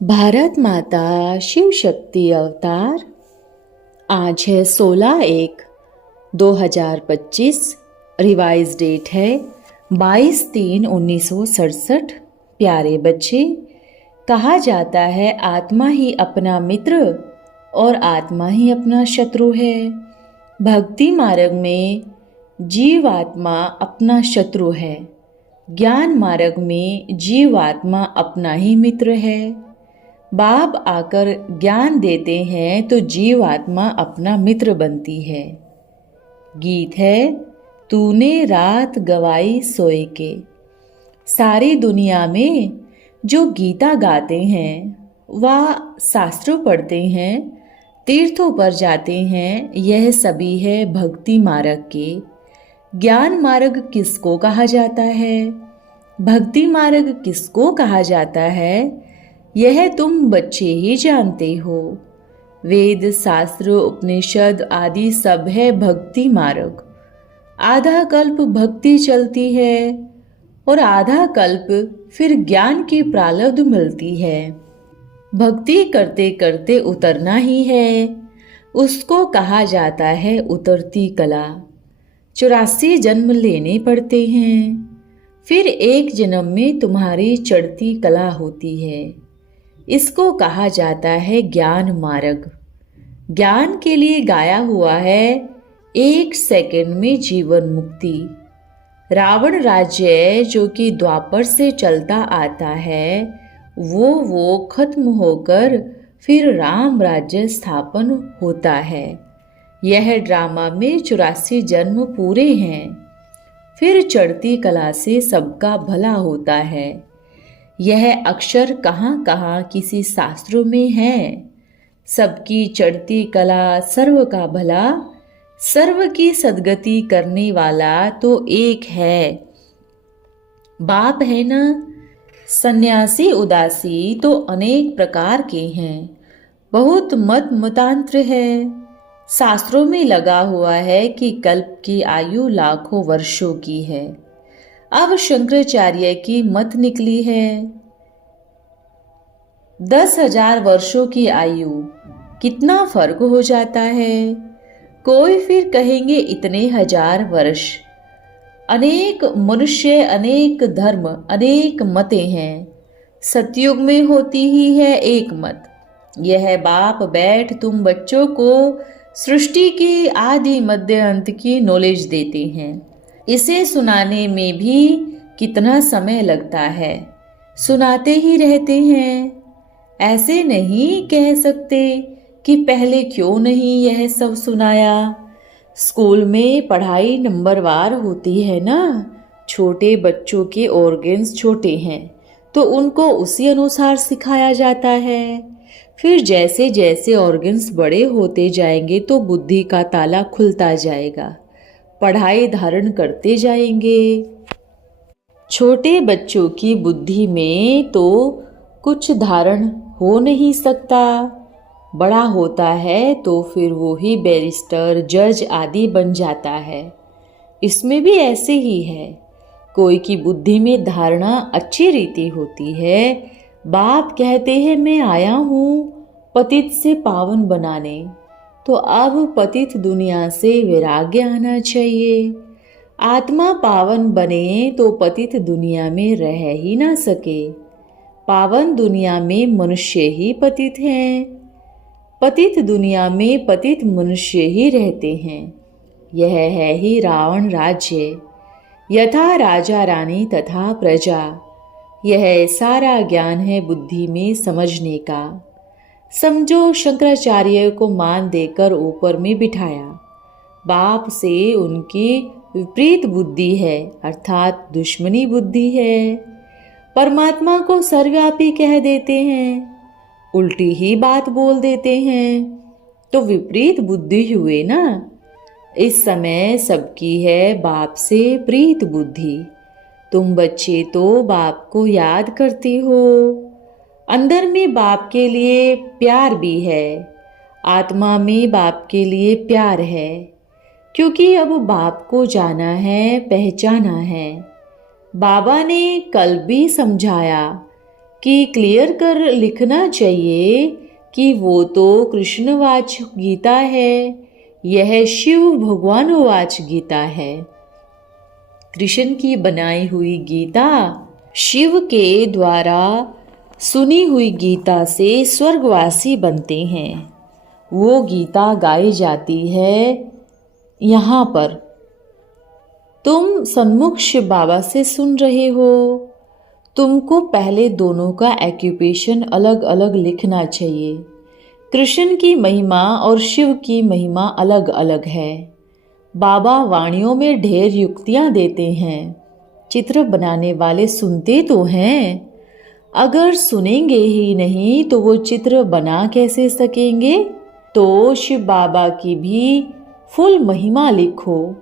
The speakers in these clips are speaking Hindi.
भारत माता शिव शक्ति अवतार। आज है 16/1/2025। रिवाइज डेट है 22/3/1967। प्यारे बच्चे, कहा जाता है आत्मा ही अपना मित्र और आत्मा ही अपना शत्रु है। भक्ति मार्ग में जीवात्मा अपना शत्रु है, ज्ञान मार्ग में जीवात्मा अपना ही मित्र है। बाप आकर ज्ञान देते हैं तो जीवात्मा अपना मित्र बनती है। गीत है तूने रात गवाई सोए के। सारी दुनिया में जो गीता गाते हैं, वह शास्त्रों पढ़ते हैं, तीर्थों पर जाते हैं, यह सभी है भक्ति मार्ग के। ज्ञान मार्ग किसको कहा जाता है, भक्ति मार्ग किसको कहा जाता है, यह तुम बच्चे ही जानते हो। वेद शास्त्र उपनिषद आदि सब है भक्ति मार्ग। आधा कल्प भक्ति चलती है और आधा कल्प फिर ज्ञान की प्रारब्ध मिलती है। भक्ति करते करते उतरना ही है, उसको कहा जाता है उतरती कला। 84 जन्म लेने पड़ते हैं, फिर एक जन्म में तुम्हारी चढ़ती कला होती है। इसको कहा जाता है ज्ञान मार्ग। ज्ञान के लिए गाया हुआ है 1 सेकंड में जीवन मुक्ति। रावण राज्य जो कि द्वापर से चलता आता है, वो खत्म होकर फिर राम राज्य स्थापन होता है। यह ड्रामा में 84 जन्म पूरे हैं, फिर चढ़ती कला से सबका भला होता है। यह अक्षर कहाँ कहाँ किसी शास्त्रों में है। सबकी चढ़ती कला, सर्व का भला, सर्व की सद्गति करने वाला तो एक है, बाप है ना। सन्यासी उदासी तो अनेक प्रकार के हैं, बहुत मत मतांत्र है। शास्त्रों में लगा हुआ है कि कल्प की आयु लाखों वर्षों की है। अब शंकराचार्य की मत निकली है 10,000 वर्षों की आयु। कितना फर्क हो जाता है। कोई फिर कहेंगे इतने हजार वर्ष। अनेक मनुष्य, अनेक धर्म, अनेक मतें हैं। सतयुग में होती ही है एक मत। यह बाप बैठ तुम बच्चों को सृष्टि की आदि मध्य अंत की नॉलेज देते हैं। इसे सुनाने में भी कितना समय लगता है, सुनाते ही रहते हैं। ऐसे नहीं कह सकते कि पहले क्यों नहीं यह सब सुनाया। स्कूल में पढ़ाई नंबरवार होती है ना। छोटे बच्चों के ऑर्गन्स छोटे हैं तो उनको उसी अनुसार सिखाया जाता है। फिर जैसे जैसे ऑर्गन्स बड़े होते जाएंगे तो बुद्धि का ताला खुलता जाएगा, पढ़ाई धारण करते जाएंगे। छोटे बच्चों की बुद्धि में तो कुछ धारण हो नहीं सकता। बड़ा होता है तो फिर वो ही बैरिस्टर, जज आदि बन जाता है। इसमें भी ऐसे ही है। कोई की बुद्धि में धारणा अच्छी रीति होती है। बाप कहते हैं मैं आया हूँ पतित से पावन बनाने, तो अब पतित दुनिया से वैराग्य आना चाहिए। आत्मा पावन बने तो पतित दुनिया में रह ही ना सके। पावन दुनिया में मनुष्य ही पतित हैं, पतित दुनिया में पतित मनुष्य ही रहते हैं। यह है ही रावण राज्य। यथा राजा रानी तथा प्रजा। यह सारा ज्ञान है बुद्धि में समझने का। समझो शंकराचार्य को मान देकर ऊपर में बिठाया। बाप से उनकी विपरीत बुद्धि है, अर्थात दुश्मनी बुद्धि है। परमात्मा को सर्वव्यापी कह देते हैं, उल्टी ही बात बोल देते हैं, तो विपरीत बुद्धि हुए ना। इस समय सबकी है बाप से प्रीत बुद्धि। तुम बच्चे तो बाप को याद करते हो। अंदर में बाप के लिए प्यार भी है, आत्मा में बाप के लिए प्यार है। क्योंकि अब बाप को जाना है, पहचाना है। बाबा ने कल भी समझाया कि क्लियर कर लिखना चाहिए कि वो तो कृष्णवाच गीता है, यह शिव भगवानवाच गीता है। कृष्ण की बनाई हुई गीता शिव के द्वारा सुनी हुई गीता से स्वर्गवासी बनते हैं। वो गीता गाई जाती है यहाँ पर। तुम सन्मुख शिव बाबा से सुन रहे हो। तुमको पहले दोनों का एक्यूपेशन अलग अलग लिखना चाहिए। कृष्ण की महिमा और शिव की महिमा अलग अलग है। बाबा वाणियों में ढेर युक्तियां देते हैं। चित्र बनाने वाले सुनते तो हैं, अगर सुनेंगे ही नहीं तो वो चित्र बना कैसे सकेंगे। तो शिव बाबा की भी फुल महिमा लिखो।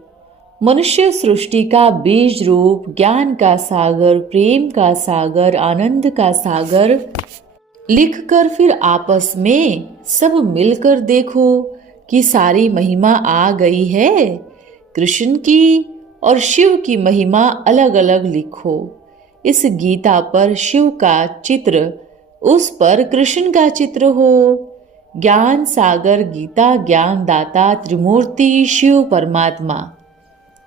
मनुष्य सृष्टि का बीज रूप, ज्ञान का सागर, प्रेम का सागर, आनंद का सागर लिखकर फिर आपस में सब मिलकर देखो कि सारी महिमा आ गई है। कृष्ण की और शिव की महिमा अलग अलग लिखो। इस गीता पर शिव का चित्र, उस पर कृष्ण का चित्र हो। ज्ञान सागर गीता ज्ञान दाता त्रिमूर्ति शिव परमात्मा।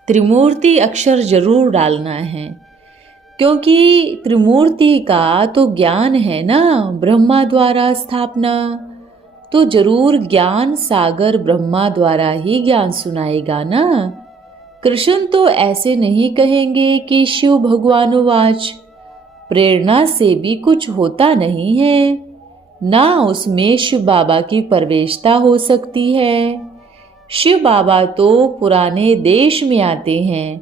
त्रिमूर्ति अक्षर जरूर डालना है, क्योंकि त्रिमूर्ति का तो ज्ञान है ना, ब्रह्मा द्वारा स्थापना। तो जरूर ज्ञान सागर ब्रह्मा द्वारा ही ज्ञान सुनाएगा ना। कृष्ण तो ऐसे नहीं कहेंगे कि शिव भगवानुवाच। प्रेरणा से भी कुछ होता नहीं है ना, उसमें शिव बाबा की प्रवेशता हो सकती है। शिव बाबा तो पुराने देश में आते हैं,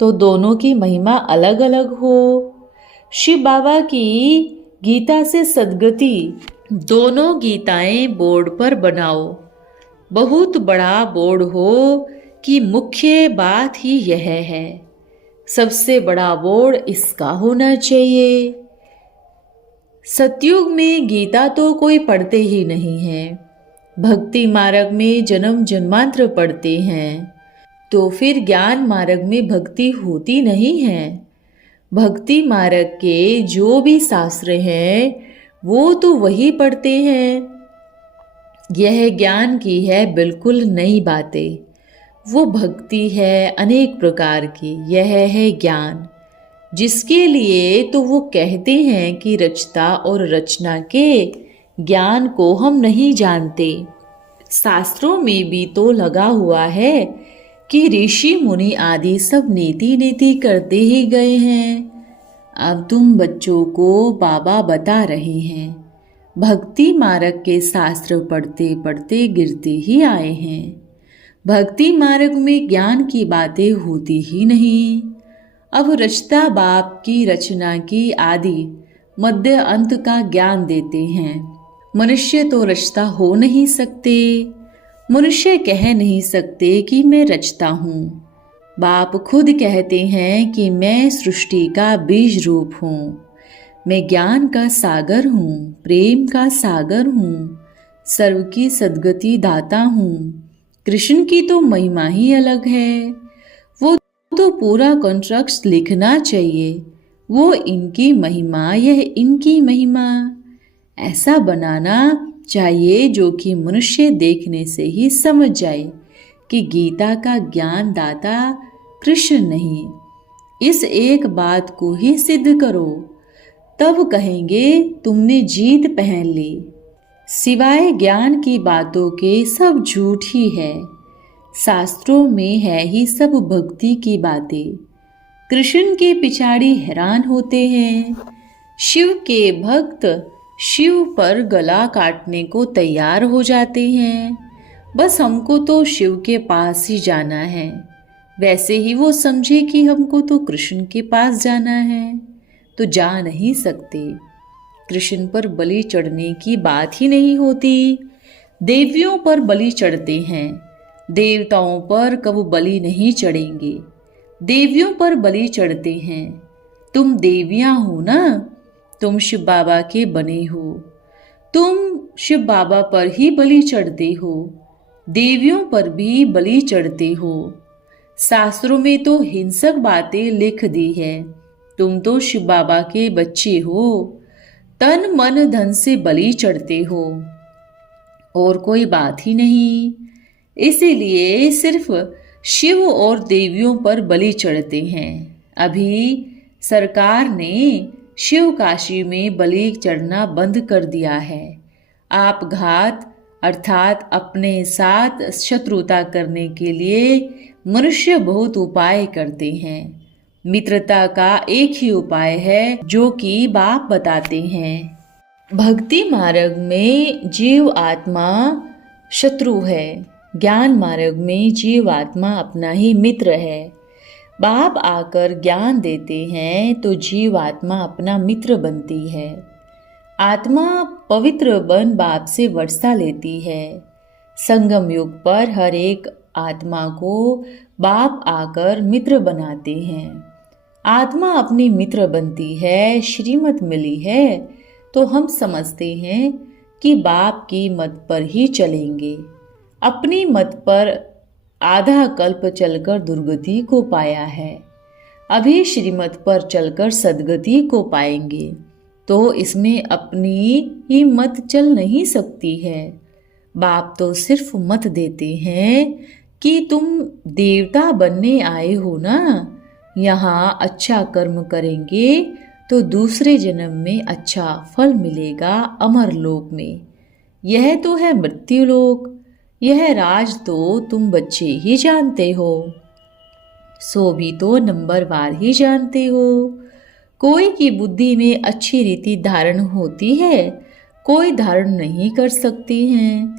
तो दोनों की महिमा अलग अलग हो। शिव बाबा की गीता से सद्गति, दोनों गीताएं बोर्ड पर बनाओ। बहुत बड़ा बोर्ड हो कि मुख्य बात ही यह है। सबसे बड़ा बोर्ड इसका होना चाहिए। सतयुग में गीता तो कोई पढ़ते ही नहीं है। भक्ति मार्ग में जन्म जन्मांतर पढ़ते हैं, तो फिर ज्ञान मार्ग में भक्ति होती नहीं है। भक्ति मार्ग के जो भी शास्त्र हैं वो तो वही पढ़ते हैं। यह ज्ञान की है बिल्कुल नई बातें। वो भक्ति है अनेक प्रकार की, यह है ज्ञान, जिसके लिए तो वो कहते हैं कि रचता और रचना के ज्ञान को हम नहीं जानते। शास्त्रों में भी तो लगा हुआ है कि ऋषि मुनि आदि सब नीति नीति करते ही गए हैं। अब तुम बच्चों को बाबा बता रहे हैं, भक्ति मार्ग के शास्त्र पढ़ते पढ़ते गिरते ही आए हैं। भक्ति मार्ग में ज्ञान की बातें होती ही नहीं। अब रचता बाप की रचना की आदि मध्य अंत का ज्ञान देते हैं। मनुष्य तो रचता हो नहीं सकते। मनुष्य कह नहीं सकते कि मैं रचता हूँ। बाप खुद कहते हैं कि मैं सृष्टि का बीज रूप हूँ। मैं ज्ञान का सागर हूँ, प्रेम का सागर हूँ, सर्व की सद्गति दाता हूँ। कृष्ण की तो महिमा ही अलग है। वो तो पूरा कॉन्ट्रैक्ट लिखना चाहिए। वो इनकी महिमा, यह इनकी महिमा, ऐसा बनाना चाहिए जो कि मनुष्य देखने से ही समझ जाए कि गीता का ज्ञान दाता कृष्ण नहीं। इस एक बात को ही सिद्ध करो, तब कहेंगे तुमने जीत पहन ली। सिवाय ज्ञान की बातों के सब झूठ ही है। शास्त्रों में है ही सब भक्ति की बातें। कृष्ण के पिछाड़ी हैरान होते हैं। शिव के भक्त शिव पर गला काटने को तैयार हो जाते हैं। बस हमको तो शिव के पास ही जाना है। वैसे ही वो समझे कि हमको तो कृष्ण के पास जाना है, तो जा नहीं सकते। कृष्ण पर बलि चढ़ने की बात ही नहीं होती। देवियों पर बलि चढ़ते हैं, देवताओं पर कब बलि नहीं चढ़ेंगे। देवियों पर बलि चढ़ते हैं। तुम देवियां हो ना, तुम शिव बाबा के बने हो, तुम शिव बाबा पर ही बलि चढ़ते हो। देवियों पर भी बलि चढ़ते हो। शास्त्रों में तो हिंसक बातें लिख दी है। तुम तो शिव बाबा के बच्चे हो, तन मन धन से बलि चढ़ते हो, और कोई बात ही नहीं। इसीलिए सिर्फ शिव और देवियों पर बलि चढ़ते हैं। अभी सरकार ने शिव काशी में बलि चढ़ना बंद कर दिया है। आपघात अर्थात अपने साथ शत्रुता करने के लिए मनुष्य बहुत उपाय करते हैं। मित्रता का एक ही उपाय है जो कि बाप बताते हैं। भक्ति मार्ग में जीव आत्मा शत्रु है, ज्ञान मार्ग में जीव आत्मा अपना ही मित्र है। बाप आकर ज्ञान देते हैं तो जीव आत्मा अपना मित्र बनती है। आत्मा पवित्र बन बाप से वर्षा लेती है। संगम युग पर हर एक आत्मा को बाप आकर मित्र बनाते हैं। आत्मा अपनी मित्र बनती है। श्रीमत मिली है तो हम समझते हैं कि बाप की मत पर ही चलेंगे। अपनी मत पर आधा कल्प चलकर दुर्गति को पाया है, अभी श्रीमत पर चलकर सद्गति को पाएंगे। तो इसमें अपनी ही मत चल नहीं सकती है। बाप तो सिर्फ मत देते हैं कि तुम देवता बनने आए हो ना, यहाँ अच्छा कर्म करेंगे तो दूसरे जन्म में अच्छा फल मिलेगा अमर लोक में। यह तो है मृत्यु लोक। यह राज तो तुम बच्चे ही जानते हो, सो भी तो नंबरवार ही जानते हो। कोई की बुद्धि में अच्छी रीति धारण होती है, कोई धारण नहीं कर सकती हैं।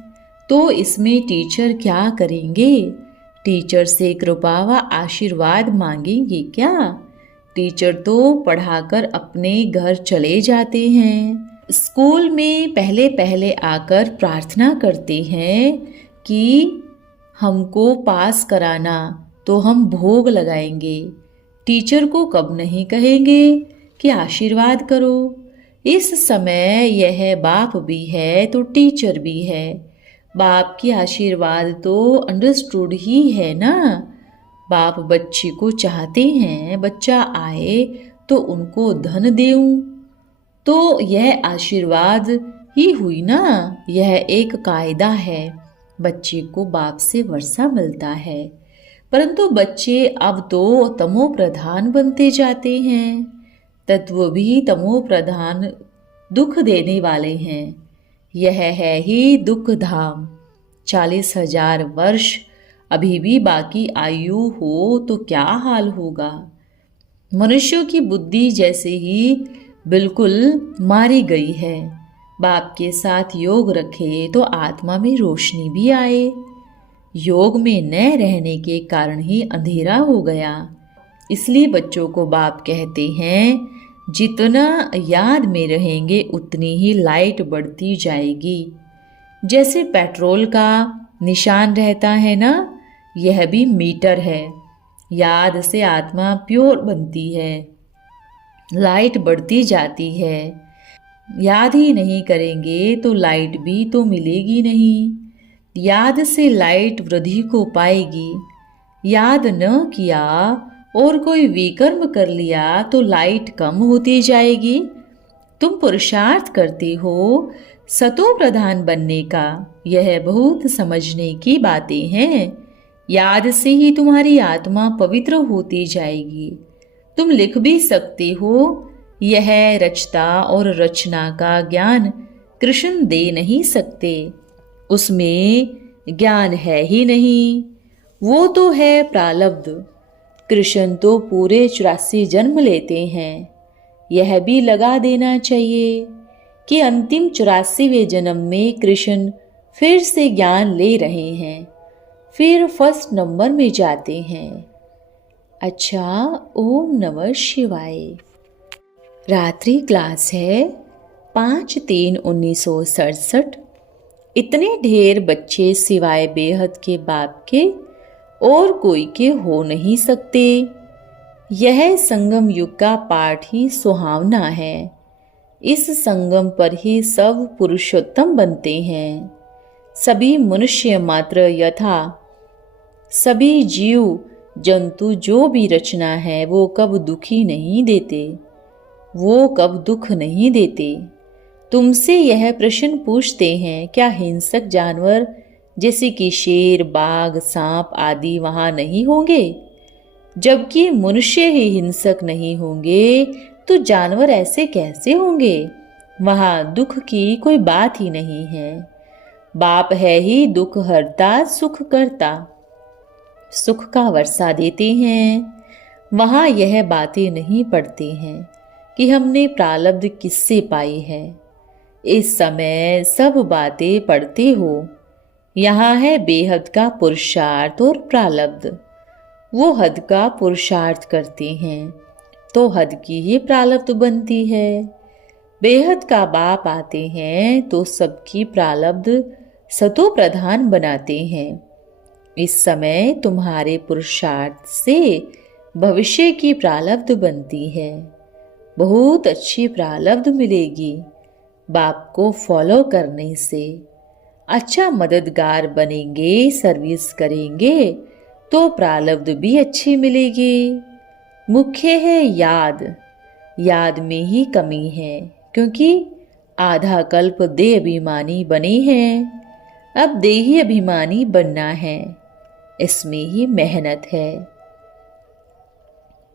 तो इसमें टीचर क्या करेंगे? टीचर से कृपा व आशीर्वाद मांगेंगे क्या? टीचर तो पढ़ाकर अपने घर चले जाते हैं। स्कूल में पहले पहले आकर प्रार्थना करते हैं कि हमको पास कराना, तो हम भोग लगाएंगे। टीचर को कब नहीं कहेंगे कि आशीर्वाद करो। इस समय यह बाप भी है तो टीचर भी है। बाप की आशीर्वाद तो अंडरस्टूड ही है ना। बाप बच्चे को चाहते हैं बच्चा आए तो उनको धन देऊं, तो यह आशीर्वाद ही हुई ना। यह एक कायदा है, बच्चे को बाप से वर्षा मिलता है। परंतु बच्चे अब तो तमो प्रधान बनते जाते हैं। तत्व भी तमो प्रधान दुख देने वाले हैं। यह है ही दुख धाम। 40,000 वर्ष अभी भी बाकी आयु हो तो क्या हाल होगा। मनुष्यों की बुद्धि जैसे ही बिल्कुल मारी गई है। बाप के साथ योग रखे तो आत्मा में रोशनी भी आए। योग में न रहने के कारण ही अंधेरा हो गया। इसलिए बच्चों को बाप कहते हैं, जितना याद में रहेंगे उतनी ही लाइट बढ़ती जाएगी। जैसे पेट्रोल का निशान रहता है ना, यह भी मीटर है। याद से आत्मा प्योर बनती है, लाइट बढ़ती जाती है। याद ही नहीं करेंगे तो लाइट भी तो मिलेगी नहीं। याद से लाइट वृद्धि को पाएगी। याद न किया और कोई विकर्म कर लिया तो लाइट कम होती जाएगी। तुम पुरुषार्थ करते हो सतो प्रधान बनने का, यह बहुत समझने की बातें हैं। याद से ही तुम्हारी आत्मा पवित्र होती जाएगी। तुम लिख भी सकते हो, यह रचता और रचना का ज्ञान कृष्ण दे नहीं सकते। उसमें ज्ञान है ही नहीं, वो तो है प्रालब्ध। कृष्ण तो पूरे 84 जन्म लेते हैं। यह भी लगा देना चाहिए कि अंतिम 84वें जन्म में कृष्ण फिर से ज्ञान ले रहे हैं, फिर फर्स्ट नंबर में जाते हैं। अच्छा, ओम नमः शिवाय। रात्रि क्लास है 5/3/1967। इतने ढेर बच्चे सिवाय बेहद के बाप के और कोई के हो नहीं सकते। यह संगम युग का पाठ ही सुहावना है। इस संगम पर ही सब पुरुषोत्तम बनते हैं। सभी मनुष्य मात्र यथा सभी जीव जंतु जो भी रचना है वो कब दुखी नहीं देते, वो कब दुख नहीं देते। तुमसे यह प्रश्न पूछते हैं, क्या हिंसक जानवर जैसे कि शेर, बाघ, सांप आदि वहां नहीं होंगे? जबकि मनुष्य ही हिंसक नहीं होंगे तो जानवर ऐसे कैसे होंगे? वहां दुख की कोई बात ही नहीं है। बाप है ही दुख हरता, सुख करता, सुख का वर्षा देते हैं। वहां यह बातें नहीं पढ़ते हैं कि हमने प्रारब्ध किससे पाई है। इस समय सब बातें पढ़ते हो। यहाँ है बेहद का पुरुषार्थ और प्रारब्ध। वो हद का पुरुषार्थ करते हैं तो हद की ही प्रारब्ध बनती है। बेहद का बाप आते हैं तो सबकी प्रारब्ध सतो प्रधान बनाते हैं। इस समय तुम्हारे पुरुषार्थ से भविष्य की प्रारब्ध बनती है। बहुत अच्छी प्रारब्ध मिलेगी बाप को फॉलो करने से। अच्छा मददगार बनेंगे, सर्विस करेंगे तो प्रारब्ध भी अच्छी मिलेगी। मुख्य है याद, याद में ही कमी है, क्योंकि आधा कल्प देह अभिमानी बने हैं। अब देही अभिमानी बनना है, इसमें ही मेहनत है।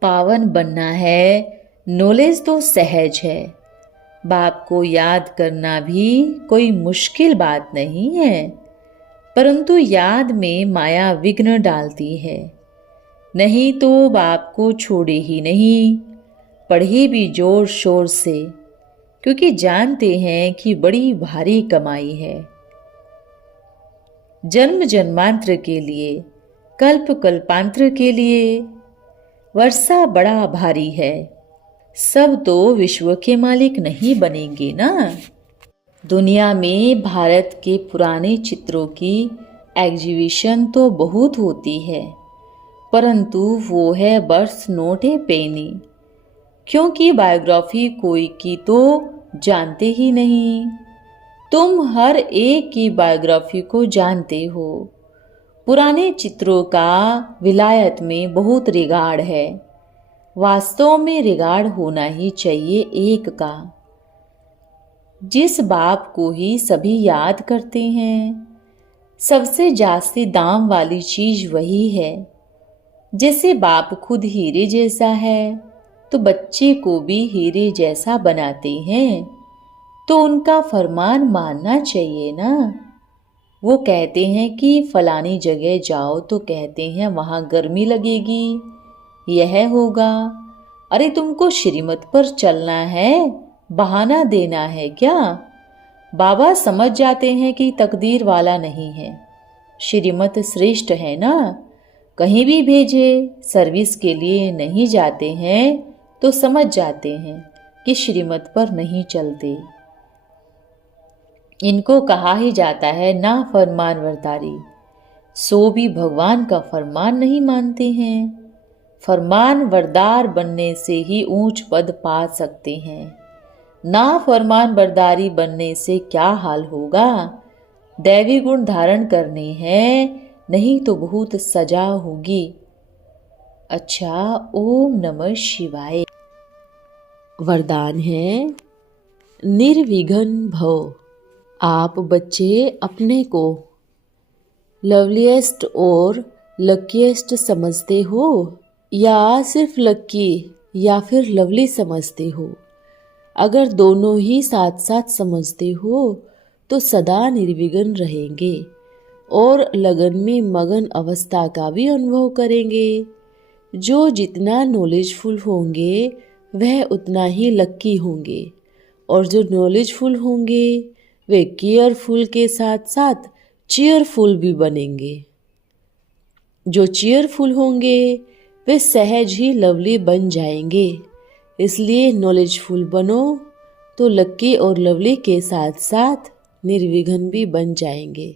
पावन बनना है, नॉलेज तो सहज है। बाप को याद करना भी कोई मुश्किल बात नहीं है, परंतु याद में माया विघ्न डालती है। नहीं तो बाप को छोड़े ही नहीं, पढ़े भी जोर शोर से, क्योंकि जानते हैं कि बड़ी भारी कमाई है। जन्म जन्मांतर के लिए, कल्प कल्पांतर के लिए वर्षा बड़ा भारी है। सब तो विश्व के मालिक नहीं बनेंगे ना। दुनिया में भारत के पुराने चित्रों की एग्जीबिशन तो बहुत होती है, परंतु वो है बर्थ नोट ए पेनी, क्योंकि बायोग्राफी कोई की तो जानते ही नहीं। तुम हर एक की बायोग्राफी को जानते हो। पुराने चित्रों का विलायत में बहुत रिगार्ड है। वास्तव में रिगार्ड होना ही चाहिए एक का। जिस बाप को ही सभी याद करते हैं, सबसे जास्ती दाम वाली चीज वही है। जैसे बाप खुद हीरे जैसा है तो बच्चे को भी हीरे जैसा बनाते हैं, तो उनका फरमान मानना चाहिए ना। वो कहते हैं कि फलानी जगह जाओ तो कहते हैं वहां गर्मी लगेगी, यह होगा। अरे तुमको श्रीमत पर चलना है, बहाना देना है क्या? बाबा समझ जाते हैं कि तकदीर वाला नहीं है, श्रीमत श्रेष्ठ है ना। कहीं भी भेजे, सर्विस के लिए नहीं जाते हैं तो समझ जाते हैं कि श्रीमत पर नहीं चलते। इनको कहा ही जाता है ना फरमान वर्तारी, सो भी भगवान का फरमान नहीं मानते हैं। फरमान बरदार बनने से ही ऊंच पद पा सकते हैं। ना फरमान बरदारी बनने से क्या हाल होगा? दैवी गुण धारण करने हैं, नहीं तो बहुत सजा होगी। अच्छा, ओम नमः शिवाय। वरदान है निर्विघ्न भव। आप बच्चे अपने को लवलीएस्ट और लकीएस्ट समझते हो या सिर्फ लकी या फिर लवली समझते हो? अगर दोनों ही साथ साथ समझते हो तो सदा निर्विघ्न रहेंगे और लगन में मगन अवस्था का भी अनुभव करेंगे। जो जितना नॉलेजफुल होंगे वह उतना ही लकी होंगे, और जो नॉलेजफुल होंगे वे केयरफुल के साथ साथ चीयरफुल भी बनेंगे। जो चीयरफुल होंगे वे सहज ही लवली बन जाएंगे। इसलिए नॉलेजफुल बनो तो लकी और लवली के साथ साथ निर्विघ्न भी बन जाएंगे।